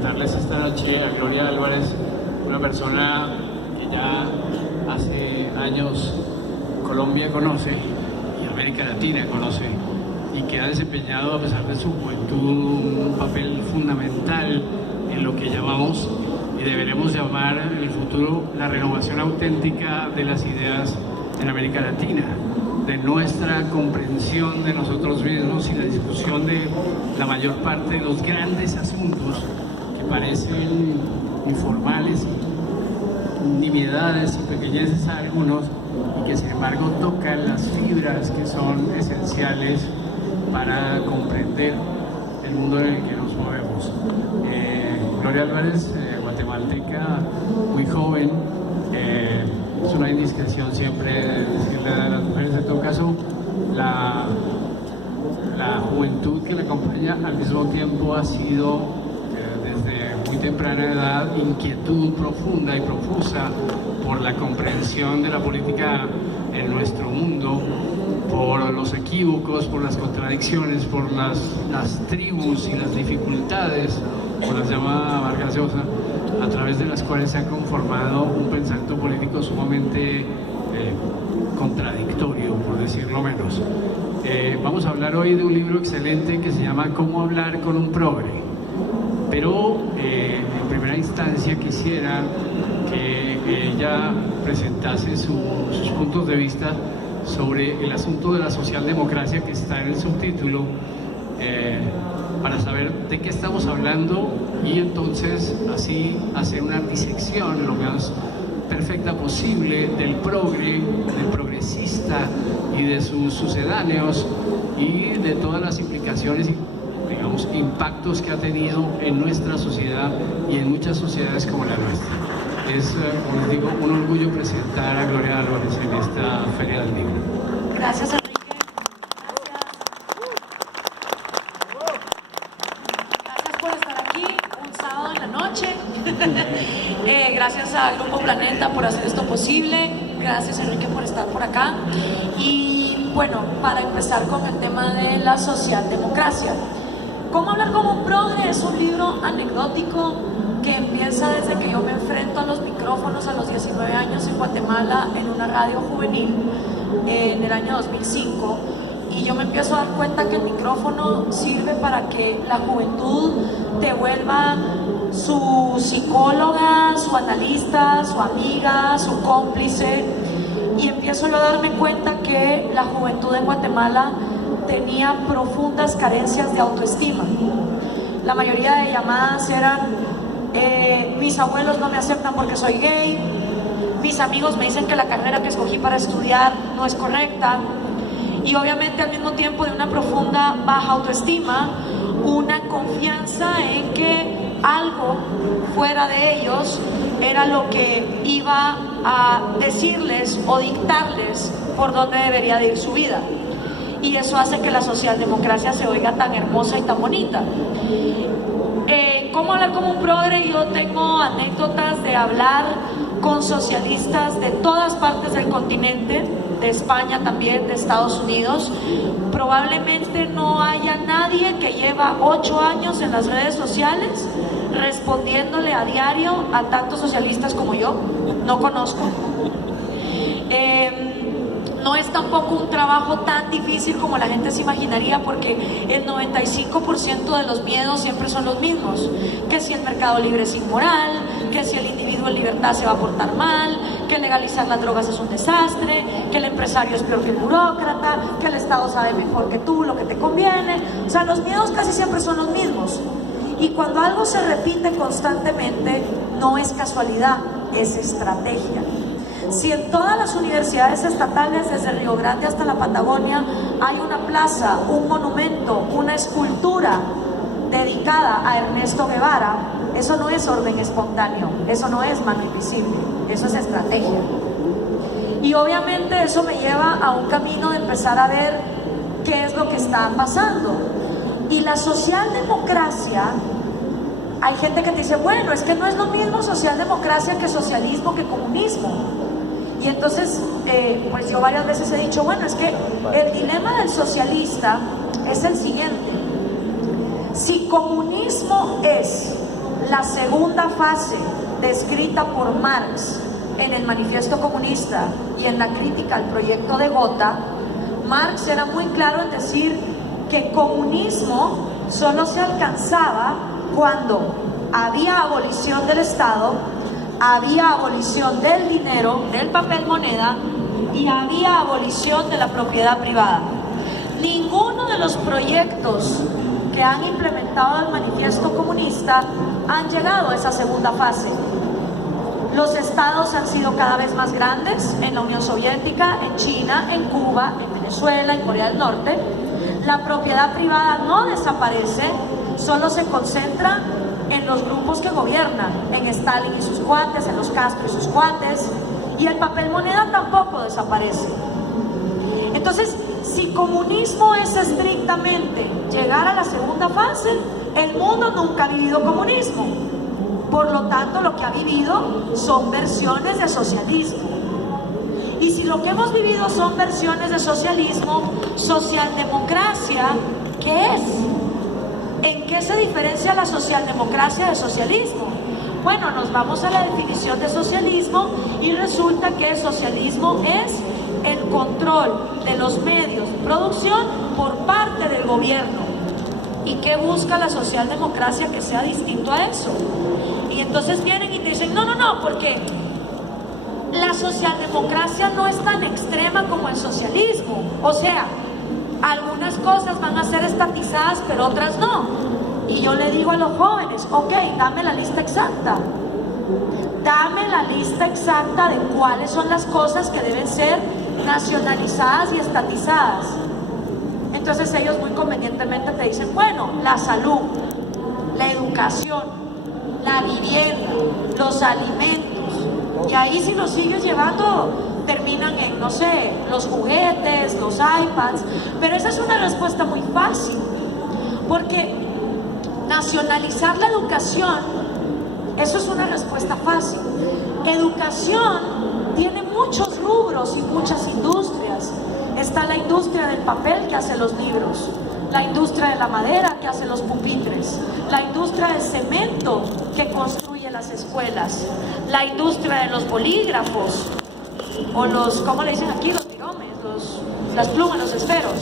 presentarles esta noche a Gloria Álvarez, una persona que ya hace años Colombia conoce y América Latina conoce, y que ha desempeñado, a pesar de su juventud, un papel fundamental en lo que llamamos y deberemos llamar en el futuro la renovación auténtica de las ideas en América Latina, de nuestra comprensión de nosotros mismos y la discusión de la mayor parte de los grandes asuntos que parecen informales, nimiedades y pequeñeces a algunos, y que sin embargo tocan las fibras que son esenciales para comprender el mundo en el que nos movemos. Gloria Álvarez, guatemalteca, muy joven, es una indiscreción siempre decirle a las mujeres, en todo caso, la juventud que la acompaña al mismo tiempo ha sido desde muy temprana edad inquietud profunda y profusa por la comprensión de la política en nuestro mundo, por los equívocos, por las contradicciones, por las tribus y las dificultades, como las llama Vargas Llosa, a través de las cuales se ha conformado un pensamiento político sumamente contradictorio, por decirlo menos. Vamos a hablar hoy de un libro excelente que se llama Cómo hablar con un progre, pero en primera instancia quisiera que ella presentase sus puntos de vista sobre el asunto de la socialdemocracia que está en el subtítulo, para saber de qué estamos hablando y entonces así hacer una disección lo más perfecta posible del progre, del progresista y de sus sucedáneos y de todas las implicaciones y, digamos, impactos que ha tenido en nuestra sociedad y en muchas sociedades como la nuestra. Es, como les digo, un orgullo presentar a Gloria Álvarez en esta Feria del Libro. Gracias, Enrique. Gracias por estar aquí un sábado en la noche. Gracias al Grupo Planeta por hacer esto posible. Gracias, Enrique, por estar por acá. Y bueno, para empezar con el tema de la socialdemocracia. ¿Cómo hablar como un progre? Es un libro anecdótico que empieza desde que yo me enfrento a los micrófonos a los 19 años en Guatemala en una radio juvenil en el año 2005, y yo me empiezo a dar cuenta que el micrófono sirve para que la juventud te vuelva su psicóloga, su analista, su amiga, su cómplice, y empiezo a darme cuenta que la juventud en Guatemala tenía profundas carencias de autoestima. La mayoría de llamadas eran mis abuelos no me aceptan porque soy gay, mis amigos me dicen que la carrera que escogí para estudiar no es correcta, y obviamente al mismo tiempo de una profunda baja autoestima, una confianza en que algo fuera de ellos era lo que iba a decirles o dictarles por dónde debería de ir su vida. Y eso hace que la socialdemocracia se oiga tan hermosa y tan bonita. ¿Cómo hablar como un progre? Yo tengo anécdotas de hablar con socialistas de todas partes del continente, de España también, de Estados Unidos. Probablemente no haya nadie que lleva 8 años en las redes sociales respondiéndole a diario a tantos socialistas como yo. No conozco. No es tampoco un trabajo tan difícil como la gente se imaginaría, porque el 95% de los miedos siempre son los mismos. Que si el mercado libre es inmoral, que si el individuo en libertad se va a portar mal, que legalizar las drogas es un desastre, que el empresario es peor que el burócrata, que el Estado sabe mejor que tú lo que te conviene. O sea, los miedos casi siempre son los mismos. Y cuando algo se repite constantemente, no es casualidad, es estrategia. Si en todas las universidades estatales, desde Río Grande hasta la Patagonia, hay una plaza, un monumento, una escultura dedicada a Ernesto Guevara, eso no es orden espontáneo, eso no es mano invisible, eso es estrategia. Y obviamente eso me lleva a un camino de empezar a ver qué es lo que está pasando. Y la socialdemocracia, hay gente que te dice, bueno, es que no es lo mismo socialdemocracia que socialismo que comunismo. Y entonces, pues yo varias veces he dicho, bueno, es que el dilema del socialista es el siguiente. Si comunismo es la segunda fase descrita por Marx en el Manifiesto Comunista y en la crítica al proyecto de Gotha, Marx era muy claro en decir que comunismo solo se alcanzaba cuando había abolición del Estado, había abolición del dinero, del papel moneda, y había abolición de la propiedad privada. Ninguno de los proyectos que han implementado el Manifiesto Comunista han llegado a esa segunda fase. Los estados han sido cada vez más grandes en la Unión Soviética, en China, en Cuba, en Venezuela, en Corea del Norte. La propiedad privada no desaparece, solo se concentra en los grupos que gobiernan, en Stalin y sus cuates, en los Castro y sus cuates, y el papel moneda tampoco desaparece. Entonces, si comunismo es estrictamente llegar a la segunda fase, el mundo nunca ha vivido comunismo. Por lo tanto, lo que ha vivido son versiones de socialismo. Y si lo que hemos vivido son versiones de socialismo, socialdemocracia, ¿qué es? ¿En qué se diferencia la socialdemocracia de socialismo? Bueno, nos vamos a la definición de socialismo y resulta que el socialismo es el control de los medios de producción por parte del gobierno. ¿Y qué busca la socialdemocracia que sea distinto a eso? Y entonces vienen y te dicen, no, porque la socialdemocracia no es tan extrema como el socialismo. O sea, algunas cosas van a ser estatizadas, pero otras no. Y yo le digo a los jóvenes, ok, dame la lista exacta. Dame la lista exacta de cuáles son las cosas que deben ser nacionalizadas y estatizadas. Entonces ellos muy convenientemente te dicen, bueno, la salud, la educación, la vivienda, los alimentos. Y ahí si los sigues llevando, terminan en, no sé, los juguetes, los iPads. Pero esa es una respuesta muy fácil, porque nacionalizar la educación, eso es una respuesta fácil. Educación tiene muchos rubros y muchas industrias. Está la industria del papel que hace los libros, la industria de la madera que hace los pupitres, la industria del cemento que construye las escuelas, la industria de los bolígrafos, o los, ¿cómo le dicen aquí? Los viromes, las plumas, los esferos.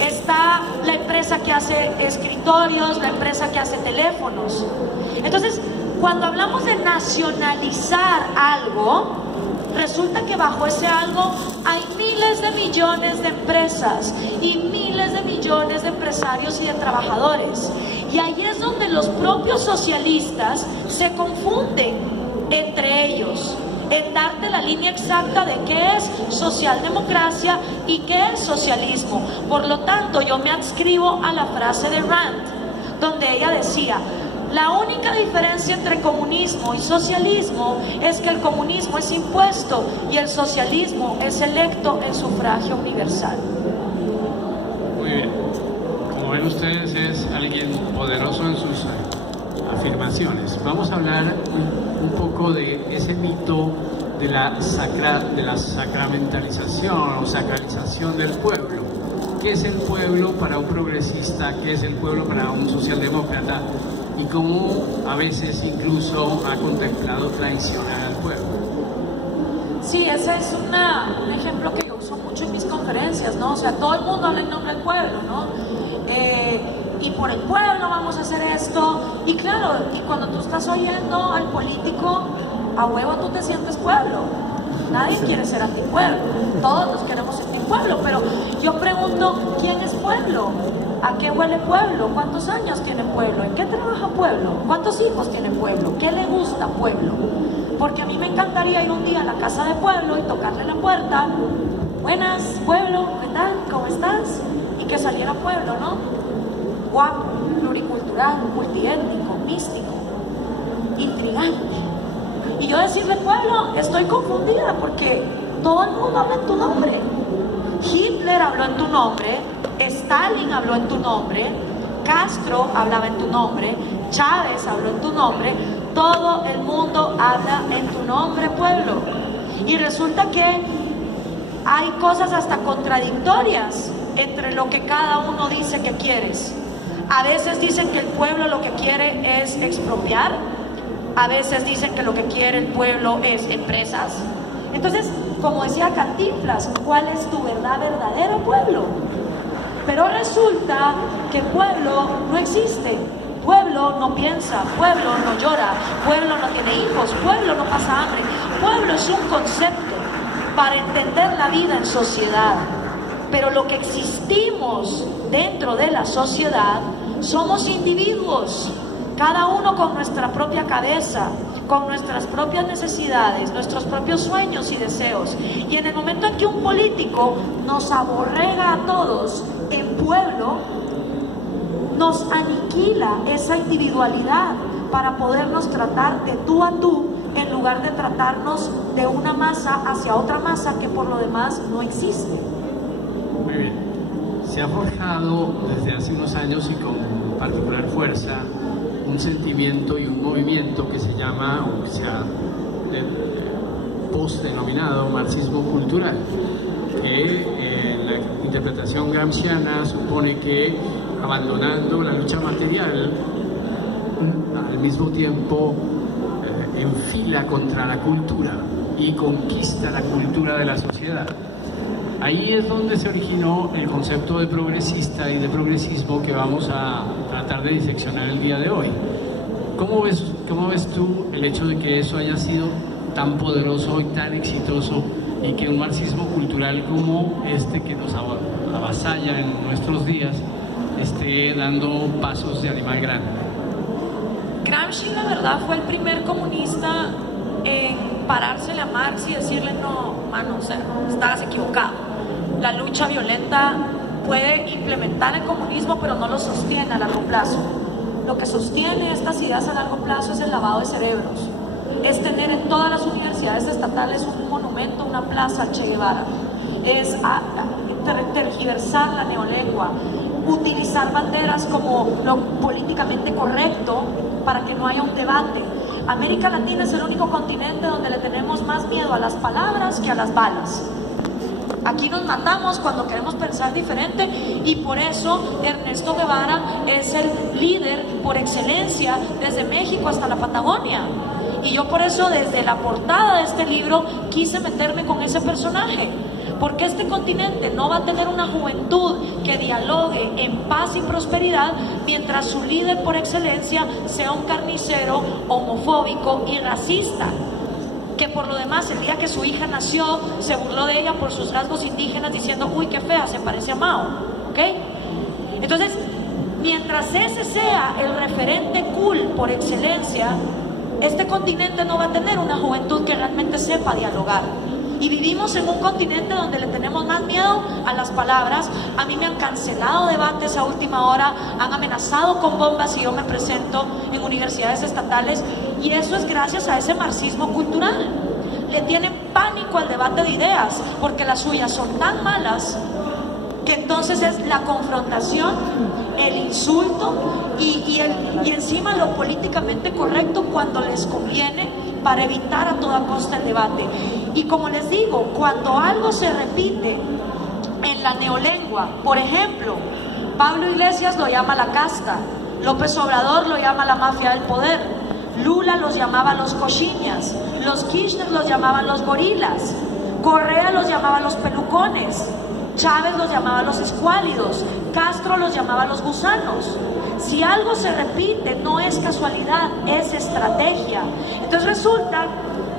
Está la empresa que hace escritorios, la empresa que hace teléfonos. Entonces, cuando hablamos de nacionalizar algo, resulta que bajo ese algo hay miles de millones de empresas y miles de millones de empresarios y de trabajadores. Y ahí es donde los propios socialistas se confunden entre ellos, en darte la línea exacta de qué es socialdemocracia y qué es socialismo. Por lo tanto, yo me adscribo a la frase de Rand, donde ella decía, la única diferencia entre comunismo y socialismo es que el comunismo es impuesto y el socialismo es electo en sufragio universal. Muy bien. Como ven ustedes, es alguien poderoso en sus afirmaciones. Vamos a hablar un poco de ese mito de la sacramentalización o sacralización del pueblo. ¿Qué es el pueblo para un progresista? ¿Qué es el pueblo para un socialdemócrata? Y cómo a veces incluso ha contemplado traicionar al pueblo. Sí, ese es un ejemplo que yo uso mucho en mis conferencias, ¿no? O sea, todo el mundo habla en nombre del pueblo, ¿no? Y por el pueblo vamos a hacer esto. Y claro, y cuando tú estás oyendo al político, a huevo tú te sientes pueblo. Nadie quiere ser antipueblo, todos nos queremos ser antipueblo, pero yo pregunto, ¿quién es pueblo? ¿A qué huele pueblo? ¿Cuántos años tiene pueblo? ¿En qué trabaja pueblo? ¿Cuántos hijos tiene pueblo? ¿Qué le gusta pueblo? Porque a mí me encantaría ir un día a la casa de pueblo y tocarle la puerta. Buenas, pueblo, ¿qué tal? ¿Cómo estás? Y que saliera pueblo, ¿no? Guapo, pluricultural, multiétnico, místico, intrigante. Y yo decirle, pueblo, estoy confundida porque todo el mundo habla en tu nombre. Hitler habló en tu nombre, Stalin habló en tu nombre, Castro hablaba en tu nombre, Chávez habló en tu nombre, todo el mundo habla en tu nombre, pueblo. Y resulta que hay cosas hasta contradictorias entre lo que cada uno dice que quieres. A veces dicen que el pueblo lo que quiere es expropiar, a veces dicen que lo que quiere el pueblo es empresas. Entonces, como decía Cantinflas, ¿cuál es tu verdadero pueblo? Pero resulta que pueblo no existe. Pueblo no piensa, pueblo no llora, pueblo no tiene hijos, pueblo no pasa hambre. Pueblo es un concepto para entender la vida en sociedad. Pero lo que existimos dentro de la sociedad somos individuos, cada uno con nuestra propia cabeza, con nuestras propias necesidades, nuestros propios sueños y deseos. Y en el momento en que un político nos aborrega a todos en pueblo, nos aniquila esa individualidad para podernos tratar de tú a tú, en lugar de tratarnos de una masa hacia otra masa que por lo demás no existe. Muy bien. Se ha forjado desde hace unos años y con particular fuerza un sentimiento y un movimiento que se llama, o que se ha postdenominado marxismo cultural, que en la interpretación gramsciana supone que abandonando la lucha material, al mismo tiempo enfila contra la cultura y conquista la cultura de la sociedad. Ahí es donde se originó el concepto de progresista y de progresismo que vamos a tratar de diseccionar el día de hoy. ¿Cómo ves tú el hecho de que eso haya sido tan poderoso y tan exitoso y que un marxismo cultural como este que nos avasalla en nuestros días esté dando pasos de animal grande? Gramsci, la verdad, fue el primer comunista en parársele a Marx y decirle: no, mano, o sea, estabas equivocado. La lucha violenta puede implementar el comunismo, pero no lo sostiene a largo plazo. Lo que sostiene estas ideas a largo plazo es el lavado de cerebros. Es tener en todas las universidades estatales un monumento, una plaza al Che Guevara. Es tergiversar la neolengua, utilizar banderas como lo políticamente correcto para que no haya un debate. América Latina es el único continente donde le tenemos más miedo a las palabras que a las balas. Aquí nos matamos cuando queremos pensar diferente, y por eso Ernesto Guevara es el líder por excelencia desde México hasta la Patagonia. Y yo por eso desde la portada de este libro quise meterme con ese personaje, porque este continente no va a tener una juventud que dialogue en paz y prosperidad mientras su líder por excelencia sea un carnicero homofóbico y racista, que por lo demás el día que su hija nació se burló de ella por sus rasgos indígenas diciendo: uy, qué fea, se parece a Mao, ¿ok? Entonces, mientras ese sea el referente cool por excelencia, este continente no va a tener una juventud que realmente sepa dialogar. Y vivimos en un continente donde le tenemos más miedo a las palabras. A mí me han cancelado debates a última hora, han amenazado con bombas si yo me presento en universidades estatales, y eso es gracias a ese marxismo cultural. Le tienen pánico al debate de ideas porque las suyas son tan malas que entonces es la confrontación, el insulto y encima lo políticamente correcto cuando les conviene, para evitar a toda costa el debate. Y como les digo, cuando algo se repite en la neolengua, por ejemplo, Pablo Iglesias lo llama la casta, López Obrador lo llama la mafia del poder, Lula los llamaba los cochiñas, los Kirchner los llamaban los gorilas, Correa los llamaba los pelucones, Chávez los llamaba los escuálidos, Castro los llamaba los gusanos. Si algo se repite, no es casualidad, es estrategia. Entonces resulta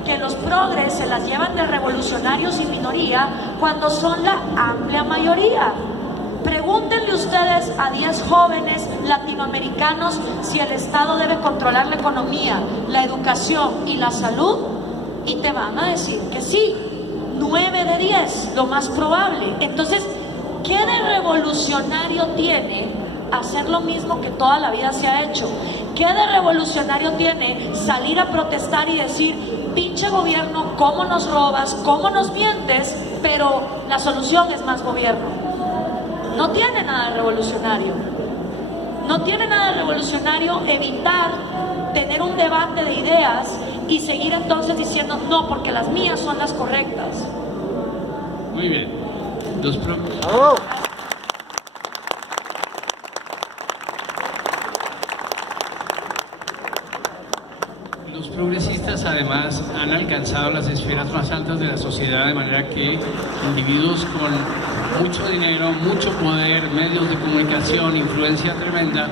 que los progres se las llevan de revolucionarios y minoría cuando son la amplia mayoría. Pregúntenle ustedes a 10 jóvenes latinoamericanos si el Estado debe controlar la economía, la educación y la salud, y te van a decir que sí. 9 de 10, lo más probable. Entonces, ¿qué de revolucionario tiene hacer lo mismo que toda la vida se ha hecho? ¿Qué de revolucionario tiene salir a protestar y decir: pinche gobierno, cómo nos robas, cómo nos mientes, pero la solución es más gobierno? No tiene nada de revolucionario. No tiene nada de revolucionario evitar tener un debate de ideas y seguir entonces diciendo: no, porque las mías son las correctas. Muy bien. Los progresistas además han alcanzado las esferas más altas de la sociedad, de manera que individuos con mucho dinero, mucho poder, medios de comunicación, influencia tremenda,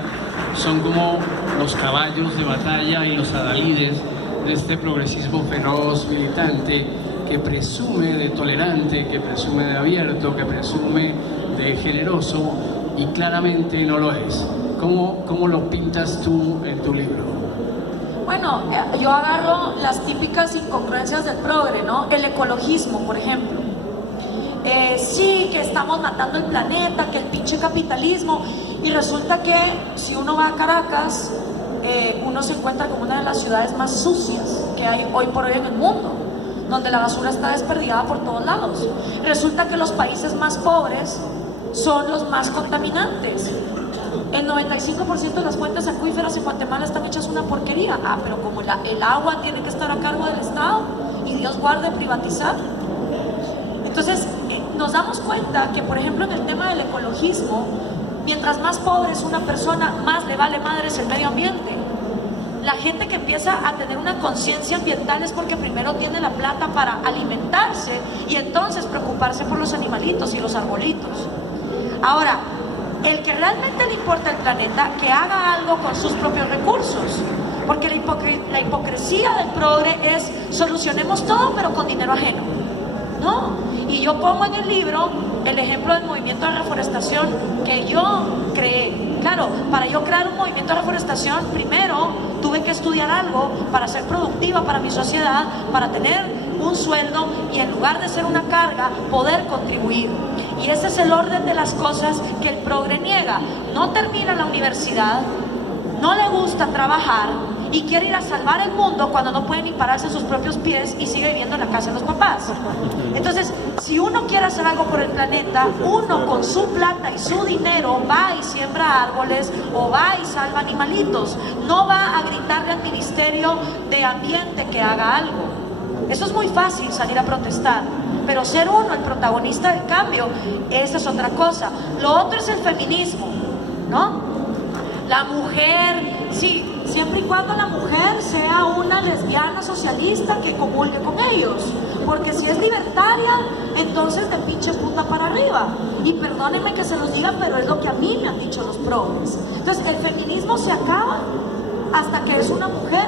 son como los caballos de batalla y los adalides de este progresismo feroz, militante, que presume de tolerante, que presume de abierto, que presume de generoso, y claramente no lo es. ¿Cómo lo pintas tú en tu libro? Bueno, yo agarro las típicas incongruencias del progre, ¿no? El ecologismo, por ejemplo. Sí, que estamos matando el planeta, que el pinche capitalismo, y resulta que si uno va a Caracas, uno se encuentra como una de las ciudades más sucias que hay hoy por hoy en el mundo, donde la basura está desperdigada por todos lados. Resulta que los países más pobres son los más contaminantes. El 95% de las fuentes acuíferas en Guatemala están hechas una porquería. Pero como el agua tiene que estar a cargo del Estado, y Dios guarde privatizar. Entonces, nos damos cuenta que, por ejemplo, en el tema del ecologismo, mientras más pobre es una persona, más le vale madres el medio ambiente. La gente que empieza a tener una conciencia ambiental es porque primero tiene la plata para alimentarse y entonces preocuparse por los animalitos y los arbolitos. Ahora, el que realmente le importa el planeta, que haga algo con sus propios recursos, porque la hipocresía del progre es solucionemos todo pero con dinero ajeno. No, y yo pongo en el libro el ejemplo del movimiento de reforestación que yo creé. Claro, para yo crear un movimiento de reforestación, primero tuve que estudiar algo para ser productiva para mi sociedad, para tener un sueldo y en lugar de ser una carga, poder contribuir. Y ese es el orden de las cosas que el progre niega. No termina la universidad, no le gusta trabajar y quiere ir a salvar el mundo cuando no puede ni pararse en sus propios pies y sigue viviendo en la casa de los papás. Entonces, si uno quiere hacer algo por el planeta, uno con su plata y su dinero va y siembra árboles o va y salva animalitos. No va a gritarle al Ministerio de Ambiente que haga algo. Eso es muy fácil, salir a protestar, pero ser uno el protagonista del cambio, esa es otra cosa. Lo otro es el feminismo, ¿no? La mujer, sí, siempre y cuando la mujer sea una lesbiana socialista que comulgue con ellos, porque si es libertaria, entonces de pinche puta para arriba. Y perdónenme que se los diga, pero es lo que a mí me han dicho los progres. Entonces el feminismo se acaba hasta que es una mujer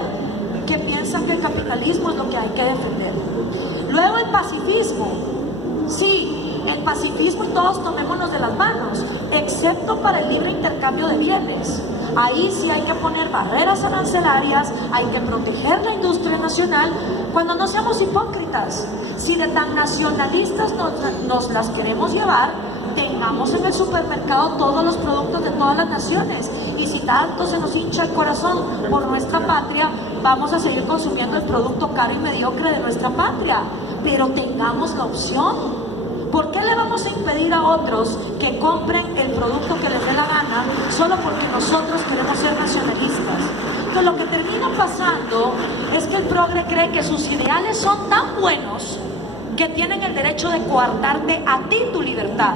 que piensa que el capitalismo es lo que hay que defender. Luego el pacifismo, sí, el pacifismo todos tomémonos de las manos, excepto para el libre intercambio de bienes. Ahí sí hay que poner barreras arancelarias, hay que proteger la industria nacional, cuando no seamos hipócritas. Si de tan nacionalistas nos las queremos llevar, tengamos en el supermercado todos los productos de todas las naciones. Y si tanto se nos hincha el corazón por nuestra patria, vamos a seguir consumiendo el producto caro y mediocre de nuestra patria. Pero tengamos la opción. ¿Por qué le vamos a impedir a otros que compren el producto que les dé la gana solo porque nosotros queremos ser nacionalistas? Entonces lo que termina pasando es que el progre cree que sus ideales son tan buenos que tienen el derecho de coartarte a ti tu libertad.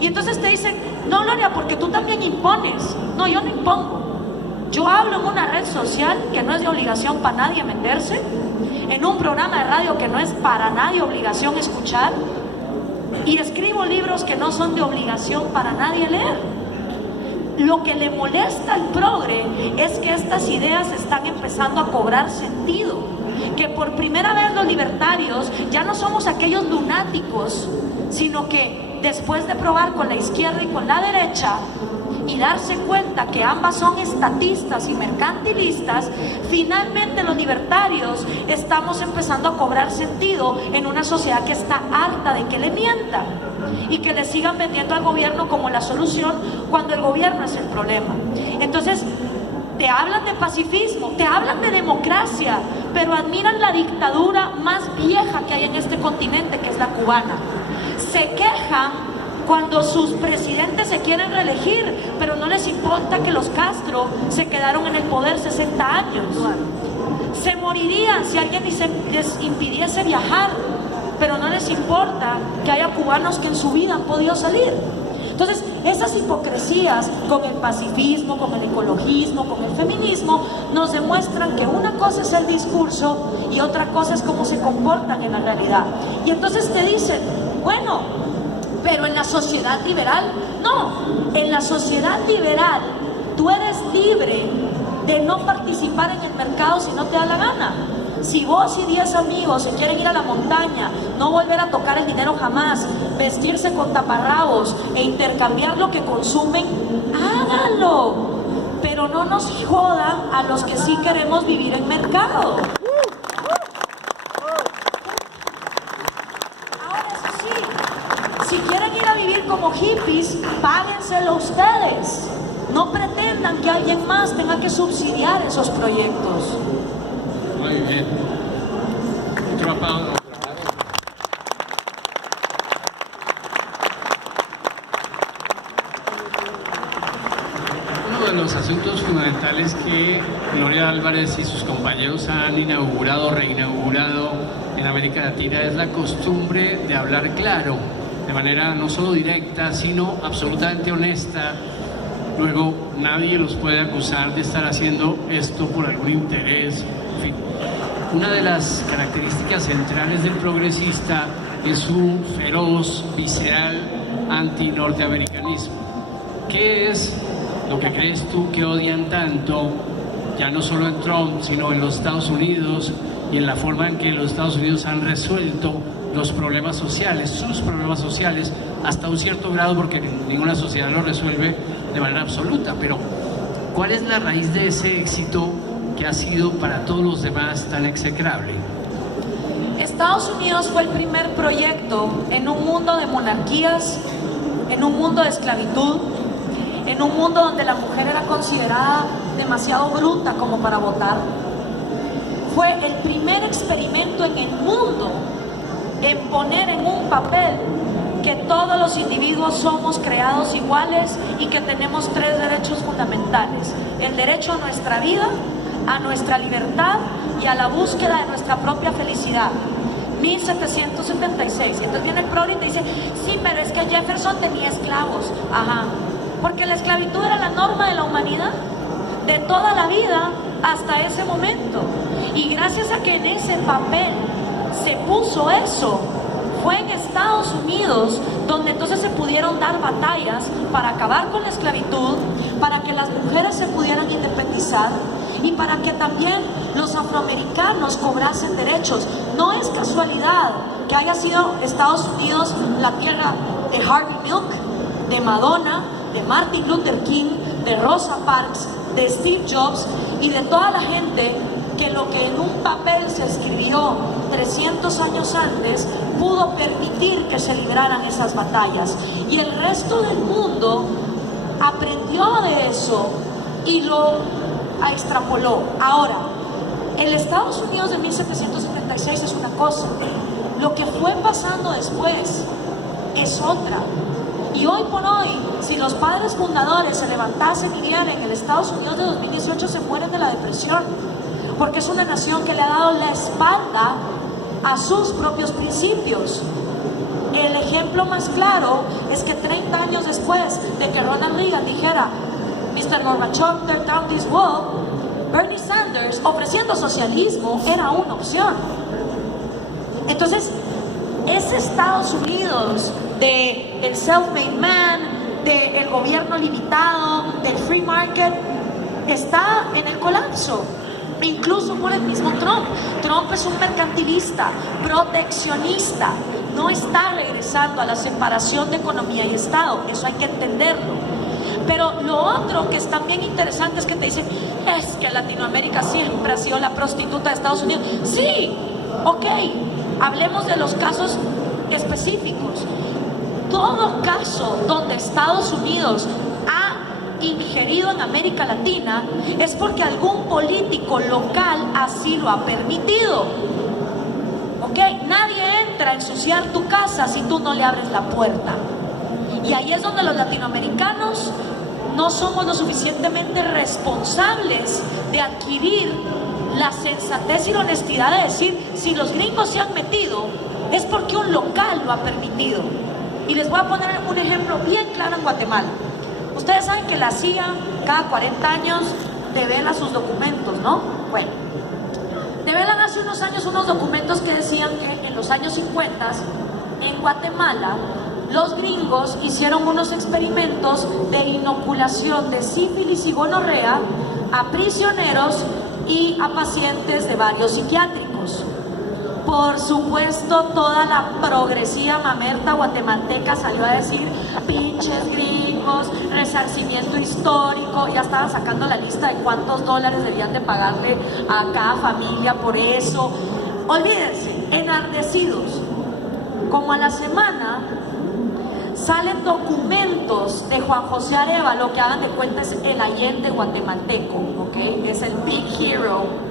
Y entonces te dicen, no Gloria, porque tú también impones. No, yo no impongo. Yo hablo en una red social que no es de obligación para nadie meterse, en un programa de radio que no es para nadie obligación escuchar, y escribo libros que no son de obligación para nadie leer. Lo que le molesta al progre es que estas ideas están empezando a cobrar sentido, que por primera vez los libertarios ya no somos aquellos lunáticos, sino que después de probar con la izquierda y con la derecha y darse cuenta que ambas son estatistas y mercantilistas, finalmente los libertarios estamos empezando a cobrar sentido en una sociedad que está harta de que le mientan y que le sigan vendiendo al gobierno como la solución cuando el gobierno es el problema. Entonces, te hablan de pacifismo, te hablan de democracia, pero admiran la dictadura más vieja que hay en este continente, que es la cubana. Se quejan cuando sus presidentes se quieren reelegir, pero no les importa que los Castro se quedaron en el poder 60 años. Se morirían si alguien les impidiese viajar, pero no les importa que haya cubanos que en su vida han podido salir. Entonces, esas hipocresías con el pacifismo, con el ecologismo, con el feminismo, nos demuestran que una cosa es el discurso y otra cosa es cómo se comportan en la realidad. Y entonces te dicen, bueno, pero en la sociedad liberal, no, en la sociedad liberal tú eres libre de no participar en el mercado si no te da la gana. Si vos y 10 amigos se quieren ir a la montaña, no volver a tocar el dinero jamás, vestirse con taparrabos e intercambiar lo que consumen, háganlo. Pero no nos jodan a los que sí queremos vivir en mercado. Ahora, eso sí, si quieren ir a vivir como hippies, páguenselo ustedes. No pretendan que alguien más tenga que subsidiar esos proyectos. Muy bien. Otro aplauso. Uno de los asuntos fundamentales que Gloria Álvarez y sus compañeros han inaugurado, reinaugurado en América Latina es la costumbre de hablar claro, de manera no solo directa, sino absolutamente honesta. Luego nadie los puede acusar de estar haciendo esto por algún interés. En fin, una de las características centrales del progresista es su feroz, visceral anti-norteamericanismo. ¿Qué es lo que crees tú que odian tanto, ya no solo en Trump, sino en los Estados Unidos y en la forma en que los Estados Unidos han resuelto los problemas sociales, sus problemas sociales, hasta un cierto grado, porque ninguna sociedad lo resuelve de manera absoluta? Pero ¿cuál es la raíz de ese éxito que ha sido para todos los demás tan execrable? Estados Unidos fue el primer proyecto en un mundo de monarquías, en un mundo de esclavitud, en un mundo donde la mujer era considerada demasiado bruta como para votar. Fue el primer experimento en el mundo en poner en un papel que todos los individuos somos creados iguales y que tenemos 3 derechos fundamentales: el derecho a nuestra vida, a nuestra libertad y a la búsqueda de nuestra propia felicidad. 1776. Y entonces viene el progre y te dice, sí, pero es que Jefferson tenía esclavos. Ajá, porque la esclavitud era la norma de la humanidad de toda la vida hasta ese momento. Y gracias a que en ese papel se puso eso, fue en Estados Unidos donde entonces se pudieron dar batallas para acabar con la esclavitud, para que las mujeres se pudieran independizar y para que también los afroamericanos cobrasen derechos. No es casualidad que haya sido Estados Unidos la tierra de Harvey Milk, de Madonna, de Martin Luther King, de Rosa Parks, de Steve Jobs y de toda la gente que lo que en un papel se escribió 300 años antes pudo permitir que se libraran esas batallas. Y el resto del mundo aprendió de eso y lo extrapoló. Ahora, el Estados Unidos de 1776 es una cosa, lo que fue pasando después es otra. Y hoy por hoy, si los padres fundadores se levantasen y vieran el Estados Unidos de 2018, se mueren de la depresión, porque es una nación que le ha dado la espalda a sus propios principios. El ejemplo más claro es que 30 años después de que Ronald Reagan dijera Mr. Gorbachev, tear down this wall, Bernie Sanders ofreciendo socialismo era una opción. Entonces, ese Estados Unidos del self-made man, del gobierno limitado, del free market, está en el colapso. Incluso por el mismo Trump. Trump es un mercantilista, proteccionista, no está regresando a la separación de economía y Estado, eso hay que entenderlo. Pero lo otro que es también interesante es que te dicen, es que Latinoamérica siempre ha sido la prostituta de Estados Unidos. Sí, ok, hablemos de los casos específicos. Todo caso donde Estados Unidos ha ingerido en América Latina es porque algún político local así lo ha permitido. ¿Ok? Nadie entra a ensuciar tu casa si tú no le abres la puerta. Y ahí es donde los latinoamericanos no somos lo suficientemente responsables de adquirir la sensatez y la honestidad de decir, si los gringos se han metido, es porque un local lo ha permitido. Y les voy a poner un ejemplo bien claro. claro en Guatemala. Ustedes saben que la CIA cada 40 años devela sus documentos, ¿no? Bueno, develan hace unos años unos documentos que decían que en los años 50 en Guatemala los gringos hicieron unos experimentos de inoculación de sífilis y gonorrea a prisioneros y a pacientes de varios psiquiátricos. Por supuesto, toda la progresiva mamerta guatemalteca salió a decir: pinches gringos, resarcimiento histórico. Ya estaban sacando la lista de cuántos dólares debían de pagarle a cada familia por eso. Olvídense, enardecidos. Como a la semana salen documentos de Juan José Arévalo, que hagan de cuenta es el Allende guatemalteco, ¿ok? Es el big hero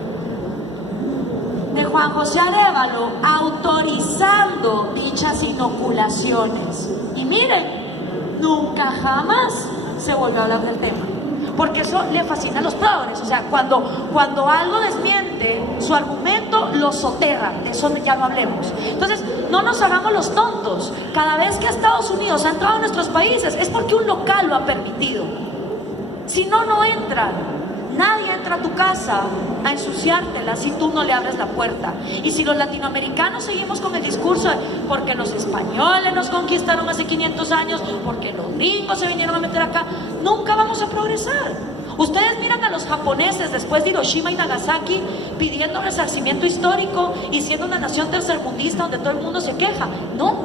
de Juan José Arévalo autorizando dichas inoculaciones. Y miren, nunca jamás se volvió a hablar del tema, porque eso le fascina a los progres. O sea, cuando algo desmiente su argumento, lo soterran. De eso ya no hablemos. Entonces, no nos hagamos los tontos. Cada vez que Estados Unidos ha entrado a nuestros países es porque un local lo ha permitido. Si no, no entran. Nadie entra a tu casa a ensuciártela si tú no le abres la puerta. Y si los latinoamericanos seguimos con el discurso de porque los españoles nos conquistaron hace 500 años, porque los gringos se vinieron a meter acá, nunca vamos a progresar. Ustedes miran a los japoneses después de Hiroshima y Nagasaki pidiendo resarcimiento histórico y siendo una nación tercermundista donde todo el mundo se queja. No,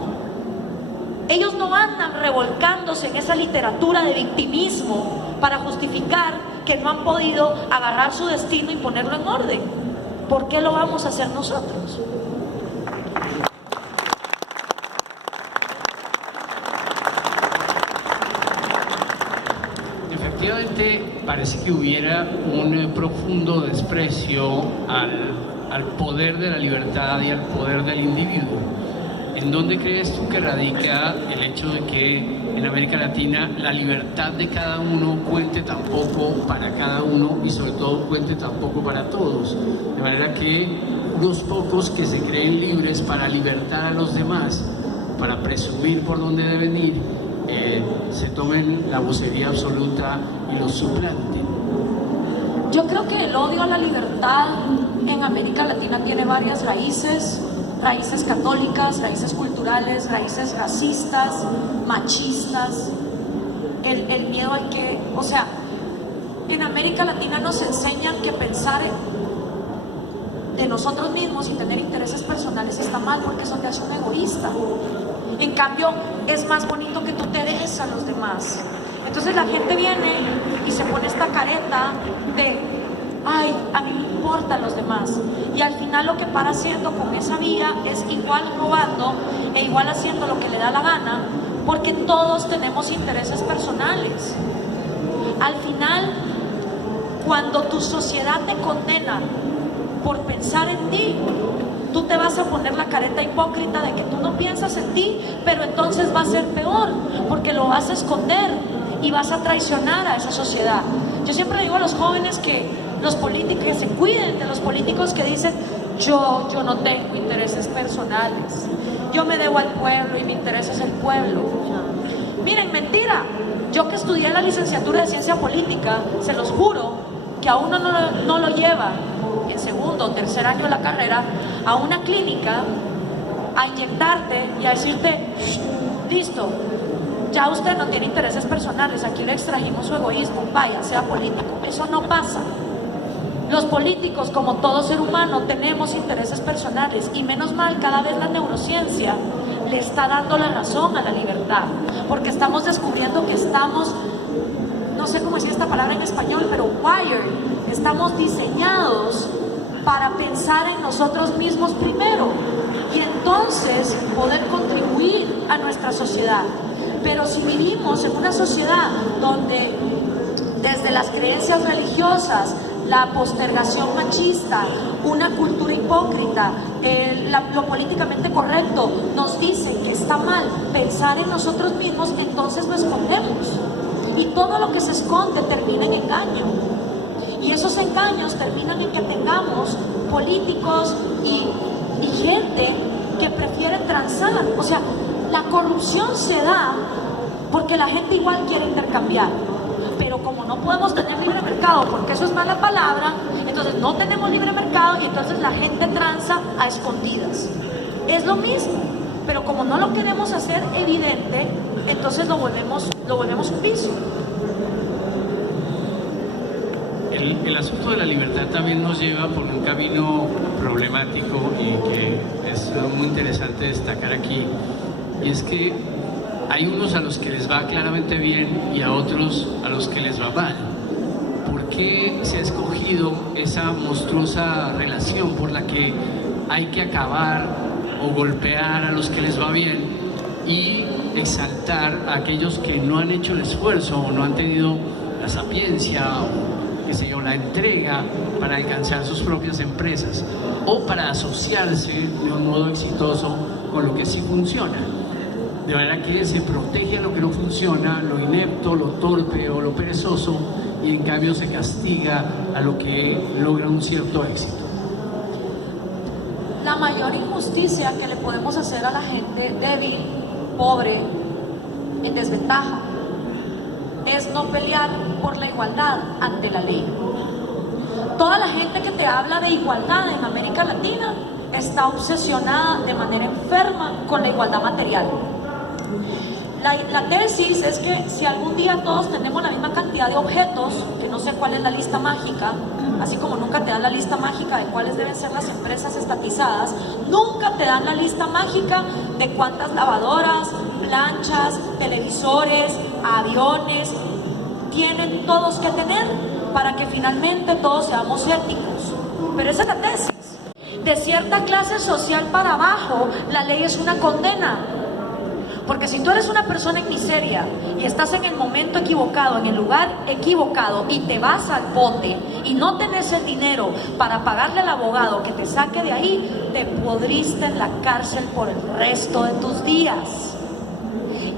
ellos no andan revolcándose en esa literatura de victimismo para justificar que no han podido agarrar su destino y ponerlo en orden. ¿Por qué lo vamos a hacer nosotros? Efectivamente, parece que hubiera un profundo desprecio al poder de la libertad y al poder del individuo. ¿En dónde crees tú que radica el hecho de que en América Latina la libertad de cada uno cuente tan poco para cada uno y sobre todo cuente tan poco para todos? De manera que unos pocos que se creen libres para libertar a los demás, para presumir por dónde deben ir, se tomen la vocería absoluta y los suplanten. Yo creo que el odio a la libertad en América Latina tiene varias raíces católicas, raíces culturales, raíces racistas, machistas, el miedo al que, o sea, en América Latina nos enseñan que pensar de nosotros mismos y tener intereses personales está mal porque eso te hace un egoísta. En cambio, es más bonito que tú te dejes a los demás. Entonces la gente viene y se pone esta careta de ay, a mí me importan los demás. Y al final lo que para haciendo con esa vía es igual robando e igual haciendo lo que le da la gana, porque todos tenemos intereses personales. Al final, cuando tu sociedad te condena por pensar en ti, tú te vas a poner la careta hipócrita de que tú no piensas en ti, pero entonces va a ser peor, porque lo vas a esconder y vas a traicionar a esa sociedad. Yo siempre digo a los jóvenes que los políticos, que se cuiden de los políticos que dicen yo no tengo intereses personales, yo me debo al pueblo y mi interés es el pueblo. Miren, mentira. Yo que estudié la licenciatura de Ciencia Política, se los juro que a uno no lo lleva en segundo o tercer año de la carrera a una clínica a inyectarte y a decirte listo, ya usted no tiene intereses personales, aquí le extrajimos su egoísmo, vaya, sea político. Eso no pasa. Los políticos, como todo ser humano, tenemos intereses personales y menos mal, cada vez la neurociencia le está dando la razón a la libertad, porque estamos descubriendo que estamos, no sé cómo decir esta palabra en español, pero wired, estamos diseñados para pensar en nosotros mismos primero y entonces poder contribuir a nuestra sociedad. Pero si vivimos en una sociedad donde desde las creencias religiosas, la postergación machista, una cultura hipócrita, lo políticamente correcto nos dicen que está mal pensar en nosotros mismos, entonces lo escondemos y todo lo que se esconde termina en engaño, y esos engaños terminan en que tengamos políticos y gente que prefiere transar. O sea, la corrupción se da porque la gente igual quiere intercambiar. Pero como no podemos tener libre mercado, porque eso es mala palabra, entonces no tenemos libre mercado y entonces la gente tranza a escondidas. Es lo mismo, pero como no lo queremos hacer evidente, entonces lo volvemos un vicio. El asunto de la libertad también nos lleva por un camino problemático y que es muy interesante destacar aquí, y es que hay unos a los que les va claramente bien y a otros a los que les va mal. ¿Por qué se ha escogido esa monstruosa relación por la que hay que acabar o golpear a los que les va bien y exaltar a aquellos que no han hecho el esfuerzo o no han tenido la sapiencia o, qué sé yo, la entrega para alcanzar sus propias empresas o para asociarse de un modo exitoso con lo que sí funciona? De manera que se protege a lo que no funciona, lo inepto, lo torpe o lo perezoso, y en cambio se castiga a lo que logra un cierto éxito. La mayor injusticia que le podemos hacer a la gente débil, pobre, en desventaja, es no pelear por la igualdad ante la ley. Toda la gente que te habla de igualdad en América Latina está obsesionada de manera enferma con la igualdad material. La tesis es que si algún día todos tenemos la misma cantidad de objetos, que no sé cuál es la lista mágica, así como nunca te dan la lista mágica de cuáles deben ser las empresas estatizadas, nunca te dan la lista mágica de cuántas lavadoras, planchas, televisores, aviones tienen todos que tener para que finalmente todos seamos éticos. Pero esa es la tesis. De cierta clase social para abajo, la ley es una condena. Porque si tú eres una persona en miseria y estás en el momento equivocado, en el lugar equivocado, y te vas al bote y no tenés el dinero para pagarle al abogado que te saque de ahí, te podriste en la cárcel por el resto de tus días.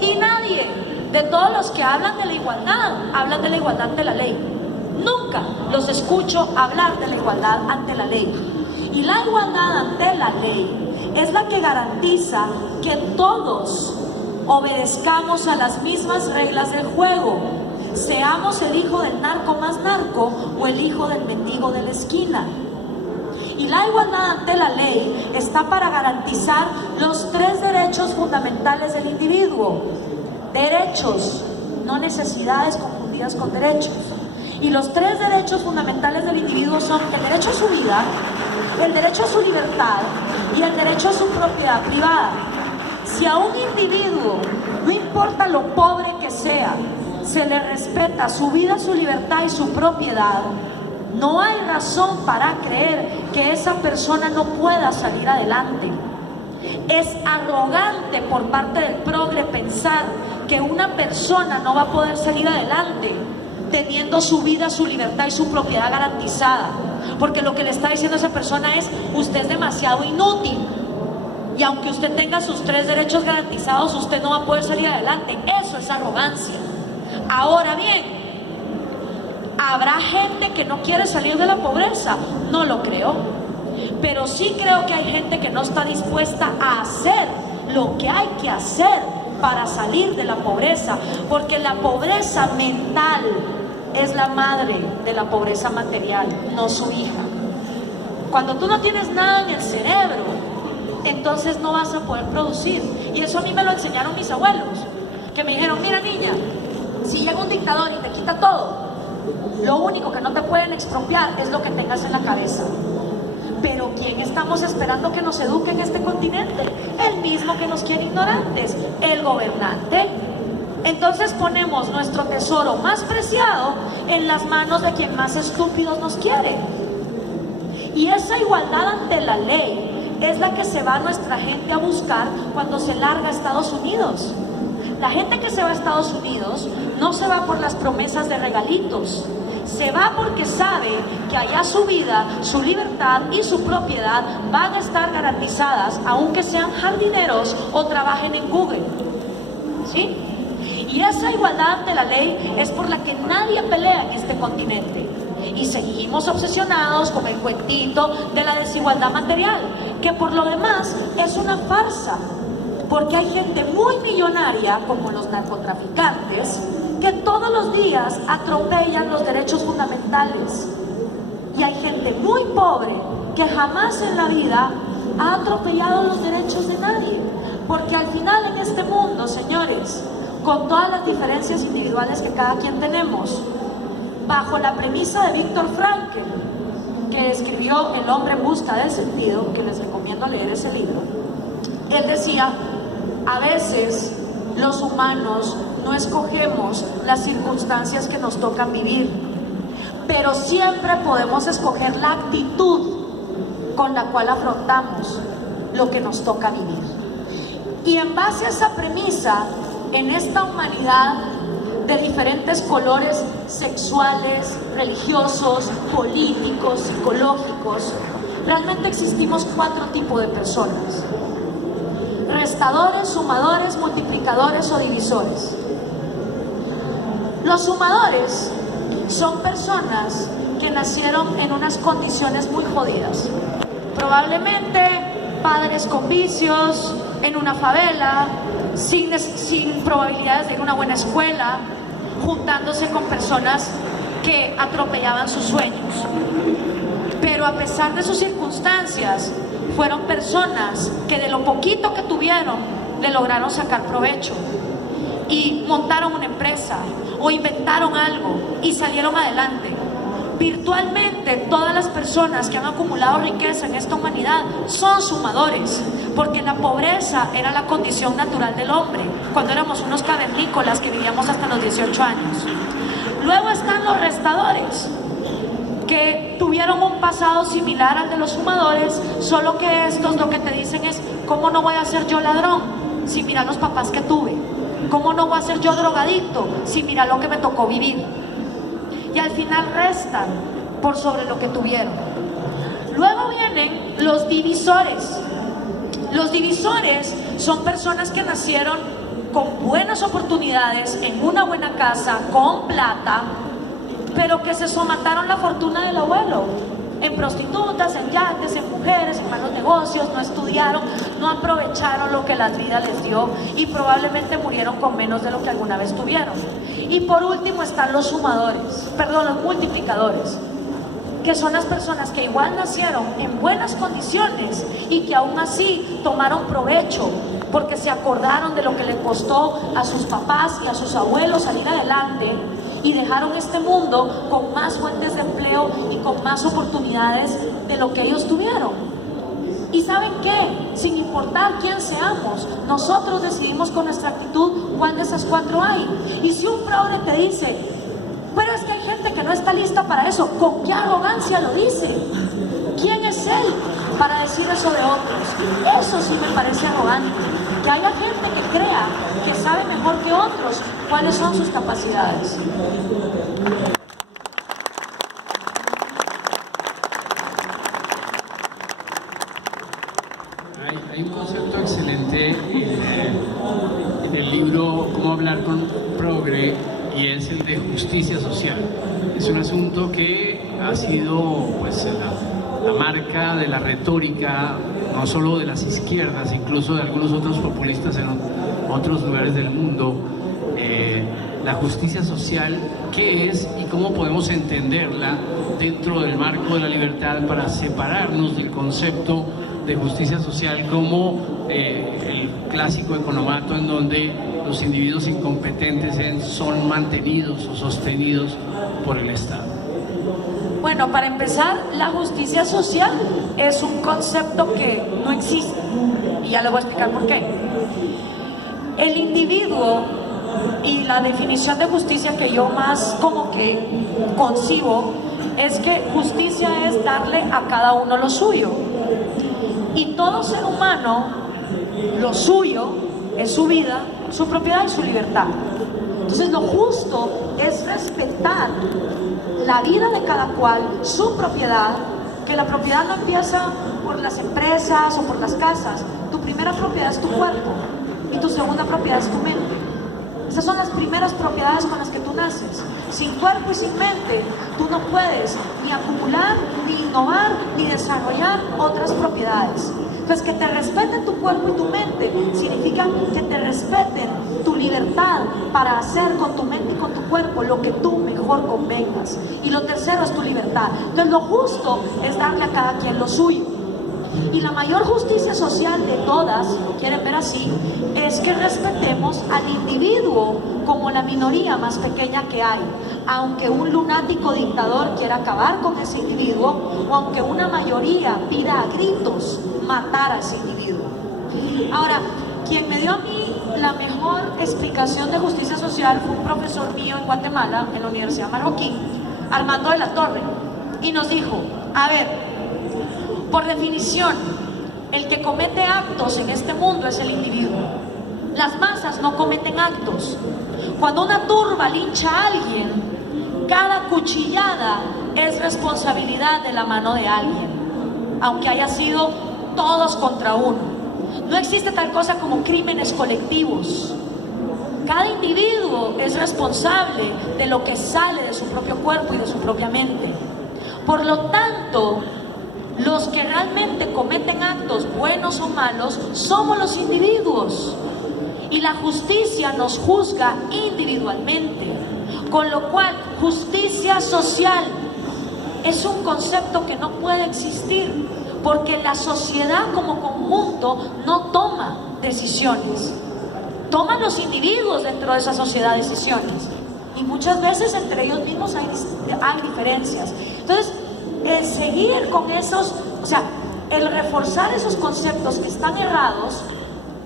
Y nadie de todos los que hablan de la igualdad ante la ley. Nunca los escucho hablar de la igualdad ante la ley. Y la igualdad ante la ley es la que garantiza que todos obedezcamos a las mismas reglas del juego, seamos el hijo del narco más narco o el hijo del mendigo de la esquina. Y la igualdad ante la ley está para garantizar los 3 derechos fundamentales del individuo. Derechos, no necesidades confundidas con derechos. Y los 3 derechos fundamentales del individuo son el derecho a su vida, el derecho a su libertad y el derecho a su propiedad privada. Si a un individuo, no importa lo pobre que sea, se le respeta su vida, su libertad y su propiedad, no hay razón para creer que esa persona no pueda salir adelante. Es arrogante por parte del progre pensar que una persona no va a poder salir adelante teniendo su vida, su libertad y su propiedad garantizada, porque lo que le está diciendo a esa persona es: usted es demasiado inútil. Y aunque usted tenga sus 3 derechos garantizados, usted no va a poder salir adelante. Eso es arrogancia. Ahora bien, ¿habrá gente que no quiere salir de la pobreza? No lo creo. Pero sí creo que hay gente que no está dispuesta a hacer lo que hay que hacer para salir de la pobreza. Porque la pobreza mental es la madre de la pobreza material, no su hija. Cuando tú no tienes nada en el cerebro, entonces no vas a poder producir. Y eso a mí me lo enseñaron mis abuelos, que me dijeron: mira niña, si llega un dictador y te quita todo, lo único que no te pueden expropiar es lo que tengas en la cabeza. Pero ¿quién estamos esperando que nos eduque en este continente? El mismo que nos quiere ignorantes, el gobernante. Entonces ponemos nuestro tesoro más preciado en las manos de quien más estúpidos nos quiere. Y esa igualdad ante la ley es la que se va nuestra gente a buscar cuando se larga a Estados Unidos. La gente que se va a Estados Unidos no se va por las promesas de regalitos, se va porque sabe que allá su vida, su libertad y su propiedad van a estar garantizadas, aunque sean jardineros o trabajen en Google. ¿Sí? Y esa igualdad ante la ley es por la que nadie pelea en este continente. Y seguimos obsesionados con el cuentito de la desigualdad material, que por lo demás es una farsa. porque hay gente muy millonaria, como los narcotraficantes, que todos los días atropellan los derechos fundamentales. Y hay gente muy pobre que jamás en la vida ha atropellado los derechos de nadie. Porque al final en este mundo, señores, con todas las diferencias individuales que cada quien tenemos, bajo la premisa de Viktor Frankl, que escribió El hombre en busca del sentido, que les recomiendo leer ese libro, él decía, a veces los humanos no escogemos las circunstancias que nos tocan vivir, pero siempre podemos escoger la actitud con la cual afrontamos lo que nos toca vivir. Y en base a esa premisa, en esta humanidad de diferentes colores sexuales, religiosos, políticos, psicológicos, realmente existimos 4 tipos de personas: restadores, sumadores, multiplicadores o divisores. Los sumadores son personas que nacieron en unas condiciones muy jodidas, probablemente padres con vicios, en una favela, sin probabilidades de ir a una buena escuela, juntándose con personas que atropellaban sus sueños. Pero a pesar de sus circunstancias, fueron personas que de lo poquito que tuvieron le lograron sacar provecho y montaron una empresa o inventaron algo y salieron adelante. Virtualmente todas las personas que han acumulado riqueza en esta humanidad son sumadores, porque la pobreza era la condición natural del hombre cuando éramos unos cavernícolas que vivíamos hasta los 18 años. Luego están los restadores, que tuvieron un pasado similar al de los sumadores, solo que estos lo que te dicen es: ¿cómo no voy a ser yo ladrón si mira los papás que tuve? ¿Cómo no voy a ser yo drogadicto si mira lo que me tocó vivir? Y al final restan por sobre lo que tuvieron. Luego vienen los divisores. Los divisores son personas que nacieron con buenas oportunidades, en una buena casa, con plata, pero que se somataron la fortuna del abuelo, en prostitutas, en yates, en mujeres, en malos negocios, no estudiaron, no aprovecharon lo que la vida les dio y probablemente murieron con menos de lo que alguna vez tuvieron. Y por último están los los multiplicadores, que son las personas que igual nacieron en buenas condiciones y que aún así tomaron provecho porque se acordaron de lo que le costó a sus papás y a sus abuelos salir adelante y dejaron este mundo con más fuentes de empleo y con más oportunidades de lo que ellos tuvieron. ¿Y saben qué? Sin importar quién seamos, nosotros decidimos con nuestra actitud cuál de esas 4 hay. Y si un progre te dice: pero es que hay gente que no está lista para eso, ¿con qué arrogancia lo dice? ¿Quién es él para decir eso de otros? Eso sí me parece arrogante, que haya gente que crea que sabe mejor que otros cuáles son sus capacidades. Hay un concepto excelente en el libro Cómo hablar con progre, y es el de justicia social. Es un asunto que ha sido pues la marca de la retórica, no solo de las izquierdas, incluso de algunos otros populistas en otros lugares del mundo. La justicia social, ¿qué es y cómo podemos entenderla dentro del marco de la libertad para separarnos del concepto de justicia social como el clásico economato en donde los individuos incompetentes son mantenidos o sostenidos por el Estado? Bueno, para empezar, la justicia social es un concepto que no existe y ya le voy a explicar por qué. El individuo y la definición de justicia que yo más como que concibo es que justicia es darle a cada uno lo suyo. Y todo ser humano, lo suyo es su vida, su propiedad y su libertad. Entonces lo justo es respetar la vida de cada cual, su propiedad, que la propiedad no empieza por las empresas o por las casas. Tu primera propiedad es tu cuerpo y tu segunda propiedad es tu mente. Esas son las primeras propiedades con las que tú naces. Sin cuerpo y sin mente, tú no puedes ni acumular, ni innovar, ni desarrollar otras propiedades. Entonces, que te respeten tu cuerpo y tu mente significa que te respeten tu libertad para hacer con tu mente y con tu cuerpo lo que tú mejor convengas. Y lo tercero es tu libertad. Entonces, lo justo es darle a cada quien lo suyo. Y la mayor justicia social de todas, si lo quieren ver así, es que respetemos al individuo como la minoría más pequeña que hay. Aunque un lunático dictador quiera acabar con ese individuo, o aunque una mayoría pida a gritos matar a ese individuo. Ahora, quien me dio a mí la mejor explicación de justicia social fue un profesor mío en Guatemala, en la Universidad Marroquín, Armando de la Torre, y nos dijo, a ver, por definición, el que comete actos en este mundo es el individuo. Las masas no cometen actos. Cuando una turba lincha a alguien, cada cuchillada es responsabilidad de la mano de alguien, aunque haya sido todos contra uno. No existe tal cosa como crímenes colectivos. Cada individuo es responsable de lo que sale de su propio cuerpo y de su propia mente. Por lo tanto, los que realmente cometen actos buenos o malos somos los individuos, y la justicia nos juzga individualmente, con lo cual justicia social es un concepto que no puede existir, porque la sociedad como conjunto no toma decisiones, toman los individuos dentro de esa sociedad decisiones, y muchas veces entre ellos mismos hay diferencias. Entonces, el seguir con esos, o sea, el reforzar esos conceptos que están errados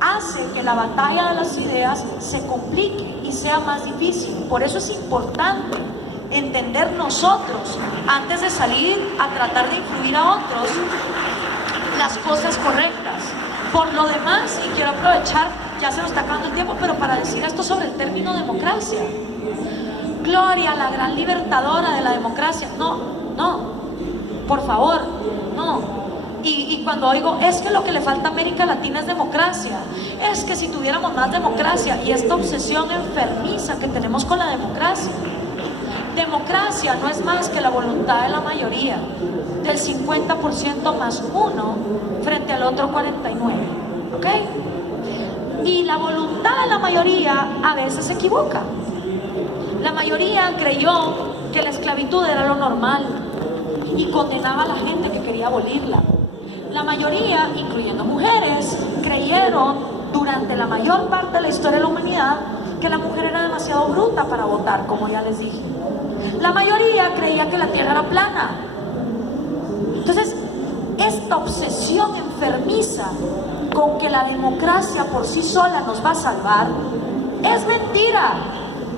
hace que la batalla de las ideas se complique y sea más difícil. Por eso es importante entender nosotros, antes de salir a tratar de influir a otros, las cosas correctas. Por lo demás, y quiero aprovechar, ya se nos está acabando el tiempo, pero para decir esto sobre el término democracia. Gloria, la gran libertadora de la democracia. No. Por favor, no. Y cuando oigo, es que lo que le falta a América Latina es democracia, es que si tuviéramos más democracia, y esta obsesión enfermiza que tenemos con la democracia. Democracia no es más que la voluntad de la mayoría, del 50% más uno frente al otro 49%, ¿ok? Y la voluntad de la mayoría a veces se equivoca. La mayoría creyó que la esclavitud era lo normal y condenaba a la gente que quería abolirla. La mayoría, incluyendo mujeres, creyeron durante la mayor parte de la historia de la humanidad que la mujer era demasiado bruta para votar, como ya les dije. La mayoría creía que la tierra era plana. Entonces, esta obsesión enfermiza con que la democracia por sí sola nos va a salvar es mentira.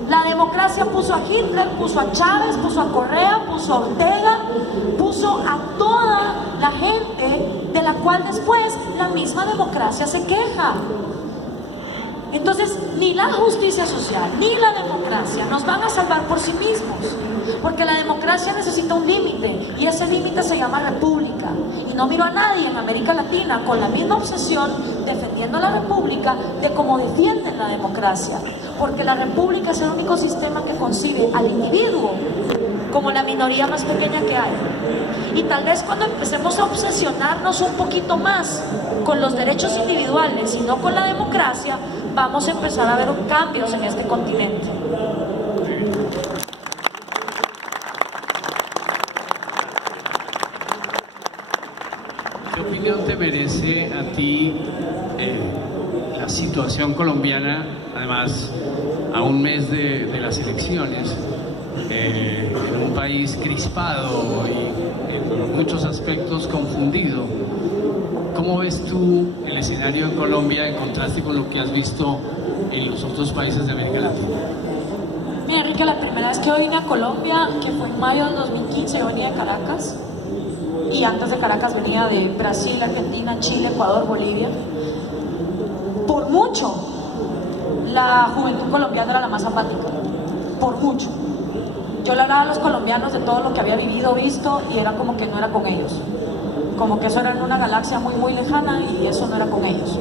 La democracia puso a Hitler, puso a Chávez, puso a Correa, puso a Ortega, puso a toda la gente de la cual después la misma democracia se queja. Entonces, ni la justicia social ni la democracia nos van a salvar por sí mismos, porque la democracia necesita un límite, y ese límite se llama república. Y no miro a nadie en América Latina con la misma obsesión defendiendo la república de cómo defienden la democracia, porque la república es el único sistema que concibe al individuo como la minoría más pequeña que hay. Y tal vez cuando empecemos a obsesionarnos un poquito más con los derechos individuales y no con la democracia, vamos a empezar a ver cambios en este continente. ¿Qué opinión te merece a ti la situación colombiana, además a un mes de las elecciones, en un país crispado y en muchos aspectos confundido? ¿Cómo ves tú el escenario de Colombia en contraste con lo que has visto en los otros países de América Latina? Mira, Enrique, la primera vez que yo vine a Colombia, que fue en mayo del 2015, yo venía de Caracas, y antes de Caracas venía de Brasil, Argentina, Chile, Ecuador, Bolivia. Por mucho, la juventud colombiana era la más apática, por mucho. Yo le hablaba a los colombianos de todo lo que había vivido, visto, y era como que no era con ellos. Como que eso era en una galaxia muy, muy lejana y eso no era con ellos.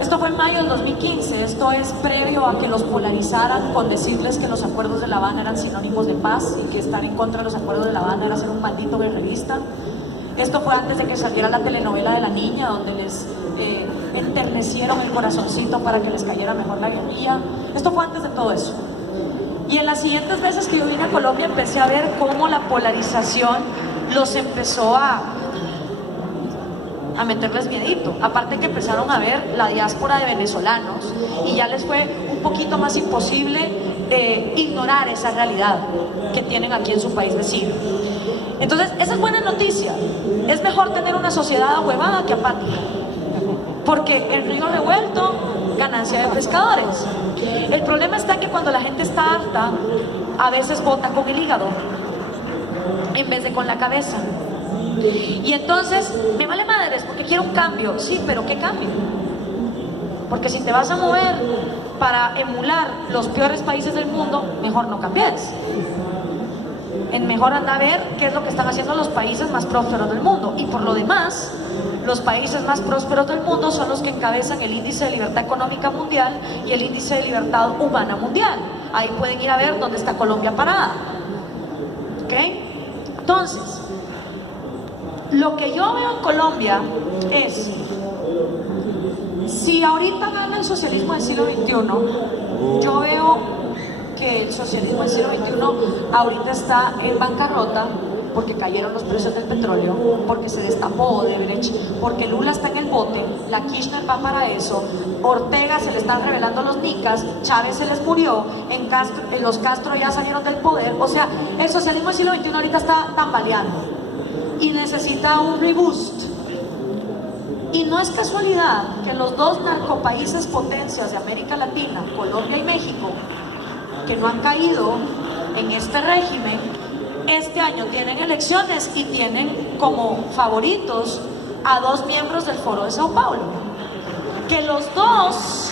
Esto fue en mayo del 2015, esto es previo a que los polarizaran con decirles que los acuerdos de La Habana eran sinónimos de paz y que estar en contra de los acuerdos de La Habana era ser un maldito guerrerista. Esto fue antes de que saliera la telenovela de La Niña, donde les enternecieron el corazoncito para que les cayera mejor la guerrilla. Esto fue antes de todo eso. Y en las siguientes veces que yo vine a Colombia empecé a ver cómo la polarización los empezó a meterles miedito. Aparte que empezaron a ver la diáspora de venezolanos y ya les fue un poquito más imposible ignorar esa realidad que tienen aquí en su país vecino. Entonces, esa es buena noticia. Es mejor tener una sociedad ahuevada que apática, porque el río revuelto, ganancia de pescadores. El problema está que cuando la gente está harta, a veces vota con el hígado en vez de con la cabeza. Y entonces, me vale madres porque quiero un cambio. Sí, pero ¿qué cambio? Porque si te vas a mover para emular los peores países del mundo, mejor no cambies. Mejor anda a ver qué es lo que están haciendo los países más prósperos del mundo. Y por lo demás, los países más prósperos del mundo son los que encabezan el índice de libertad económica mundial y el índice de libertad humana mundial. Ahí pueden ir a ver dónde está Colombia parada. ¿Ok? Entonces, lo que yo veo en Colombia es, si ahorita gana el socialismo del siglo XXI, yo veo que el socialismo del siglo XXI ahorita está en bancarrota porque cayeron los precios del petróleo, porque se destapó Odebrecht, porque Lula está en el bote, la Kirchner va para eso, Ortega se le están revelando los nicas, Chávez se les murió, los Castro ya salieron del poder. O sea, el socialismo del siglo XXI ahorita está tambaleando y necesita un reboost. Y no es casualidad que los dos narcopaíses potencias de América Latina, Colombia y México, que no han caído en este régimen, este año tienen elecciones y tienen como favoritos a dos miembros del Foro de Sao Paulo, que los dos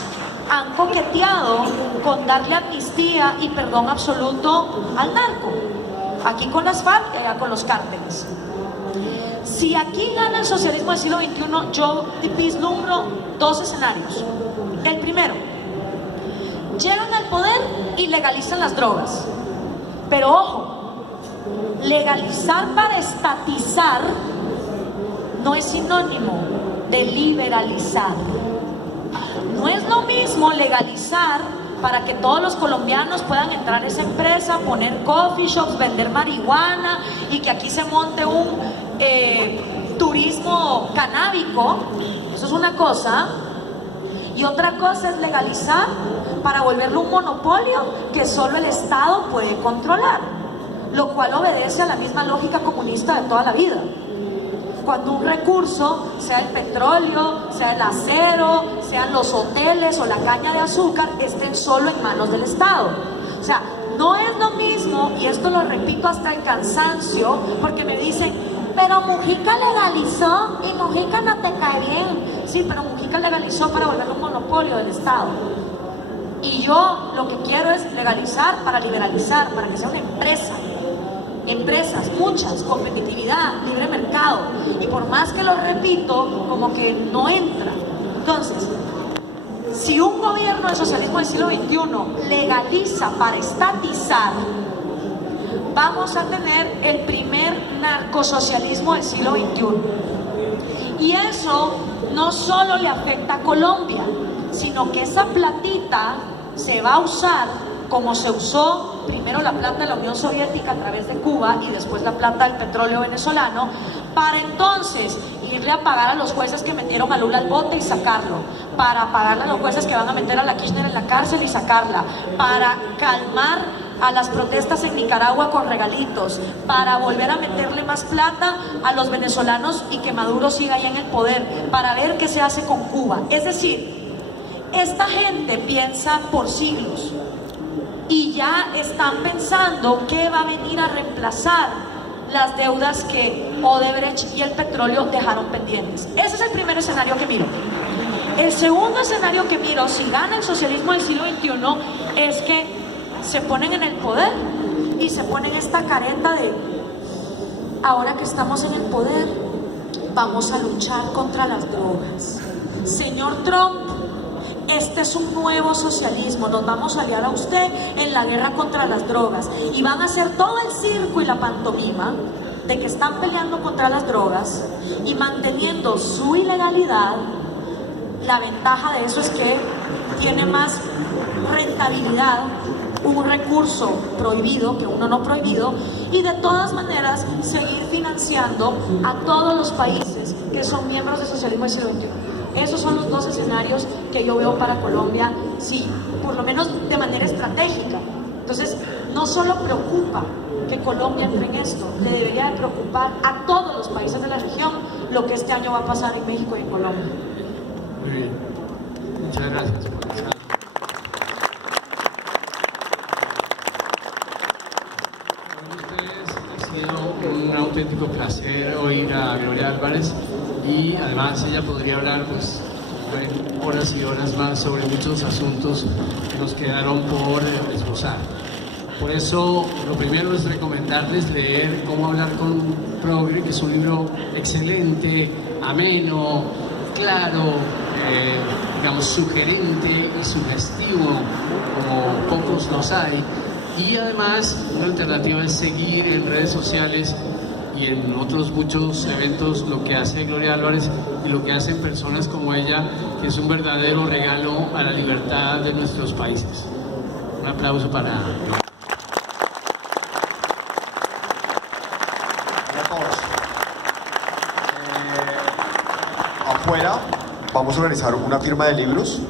han coqueteado con darle amnistía y perdón absoluto al narco, aquí con las FARC y allá con los cárteles. Si aquí gana el socialismo del siglo XXI, yo vislumbro dos escenarios. El primero, llegan al poder y legalizan las drogas. Pero ojo, legalizar para estatizar no es sinónimo de liberalizar. No es lo mismo legalizar para que todos los colombianos puedan entrar a esa empresa, poner coffee shops, vender marihuana y que aquí se monte un turismo canábico. Eso es una cosa. Y otra cosa es legalizar para volverlo un monopolio que solo el Estado puede controlar, lo cual obedece a la misma lógica comunista de toda la vida. Cuando un recurso, sea el petróleo, sea el acero, sean los hoteles o la caña de azúcar, estén solo en manos del Estado. O sea, no es lo mismo, y esto lo repito hasta el cansancio, porque me dicen, pero Mujica legalizó y Mujica no te cae bien. Sí, pero Mujica legalizó para volverlo un monopolio del Estado. Y yo lo que quiero es legalizar para liberalizar, para que sea una empresa. Empresas, muchas, competitividad, libre mercado. Y por más que lo repito, como que no entra. Entonces, si un gobierno del socialismo del siglo XXI legaliza para estatizar, vamos a tener el primer narcosocialismo del siglo XXI. Y eso no solo le afecta a Colombia, sino que esa platita se va a usar como se usó primero la plata de la Unión Soviética a través de Cuba y después la plata del petróleo venezolano, para entonces irle a pagar a los jueces que metieron a Lula al bote y sacarlo, para pagarle a los jueces que van a meter a la Kirchner en la cárcel y sacarla, para calmar a las protestas en Nicaragua con regalitos, para volver a meterle más plata a los venezolanos y que Maduro siga ahí en el poder, para ver qué se hace con Cuba. Es decir, esta gente piensa por siglos y ya están pensando qué va a venir a reemplazar las deudas que Odebrecht y el petróleo dejaron pendientes. Ese es el primer escenario que miro. El segundo escenario que miro, si gana el socialismo del siglo XXI, es que se ponen en el poder y se ponen esta careta de ahora que estamos en el poder vamos a luchar contra las drogas. Señor Trump, este es un nuevo socialismo, nos vamos a aliar a usted en la guerra contra las drogas, y van a hacer todo el circo y la pantomima de que están peleando contra las drogas y manteniendo su ilegalidad. La ventaja de eso es que tiene más rentabilidad un recurso prohibido que uno no prohibido, y de todas maneras seguir financiando a todos los países que son miembros del socialismo del siglo XXI. Esos son los dos escenarios que yo veo para Colombia, sí, por lo menos de manera estratégica. Entonces, no solo preocupa que Colombia entre en esto, le debería de preocupar a todos los países de la región lo que este año va a pasar en México y en Colombia. Muy bien, muchas gracias por esa. Ha sido un auténtico placer oír a Gloria Álvarez, y además ella podría hablar pues horas y horas más sobre muchos asuntos que nos quedaron por esbozar. Por eso lo primero es recomendarles leer Cómo hablar con un progre, que es un libro excelente, ameno, claro, digamos sugerente y sugestivo como pocos los hay. Y además una alternativa es seguir en redes sociales y en otros muchos eventos lo que hace Gloria Álvarez y lo que hacen personas como ella, que es un verdadero regalo a la libertad de nuestros países. Un aplauso para... Afuera vamos a organizar una firma de libros,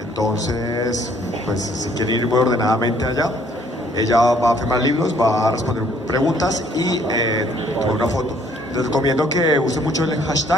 entonces pues si quieren ir muy ordenadamente allá, ella va a firmar libros, va a responder preguntas y tomar una foto. Les recomiendo que usen mucho el hashtag